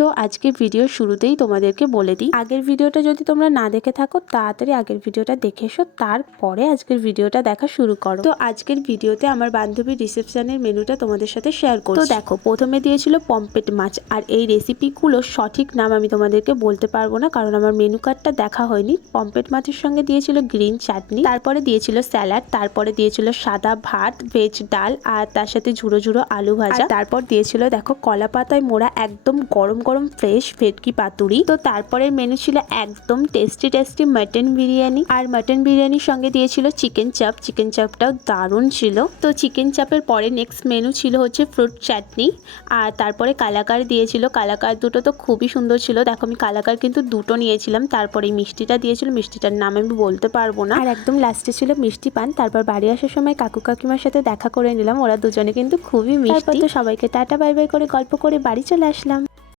তো আজকে ভিডিও শুরুতেই তোমাদেরকে বলে দিই, আগের ভিডিওটা যদি তোমরা না দেখে থাকো তাড়াতাড়ি আগের ভিডিওটা দেখে এসো, তারপরে আজকের ভিডিওটা দেখা শুরু করো। তো আজকের ভিডিওতে আমার বান্ধবীর রিসেপশনের মেনুটা তোমাদের সাথে শেয়ার করছি। তো দেখো, প্রথমে দিয়েছিল পমফ্রেট মাছ, আর এই রেসিপিগুলো সঠিক নাম আমি তোমাদেরকে বলতে পারবো না, কারণ আমার মেনু কার্ডটা দেখা হয়নি। পমফ্রেট মাছের সঙ্গে দিয়েছিল গ্রিন চাটনি, তারপরে দিয়েছিল স্যালাড, তারপরে দিয়েছিল সাদা ভাত, ভেজ ডাল, আর তার সাথে ঝুড়ো ঝুড়ো আলু ভাজা, তারপর দিয়েছিল দেখো কলা পাতায় মোড়া একদম গরম গরম ফ্রেশ ভেটকি পাতুরি। তো তারপরের মেনু ছিল একদম টেস্টি মাটন বিরিয়ানি, আর মাটন বিরিয়ানির সঙ্গে দিয়েছিল চিকেন চাপ। চিকেন চাপটাও দারুণ ছিল। তো চিকেন চাপের পরে নেক্সট মেনু ছিল হচ্ছে ফ্রুট চাটনি, আর তারপরে কালাকার দিয়েছিল। কালাকার দুটো তো খুবই সুন্দর ছিল। দেখো আমি কালাকার কিন্তু দুটো নিয়েছিলাম। তারপরে মিষ্টিটা দিয়েছিল, মিষ্টিটার নাম আমি বলতে পারবো না। আর একদম লাস্টে ছিল মিষ্টি পান। তারপর বাড়ি আসার সময় কাকু কাকিমার সাথে দেখা করে নিলাম, ওরা দুজনে কিন্তু খুবই মিষ্টি। তারপর তো সবাইকে টাটা বাই বাই করে গল্প করে বাড়ি চলে আসলাম।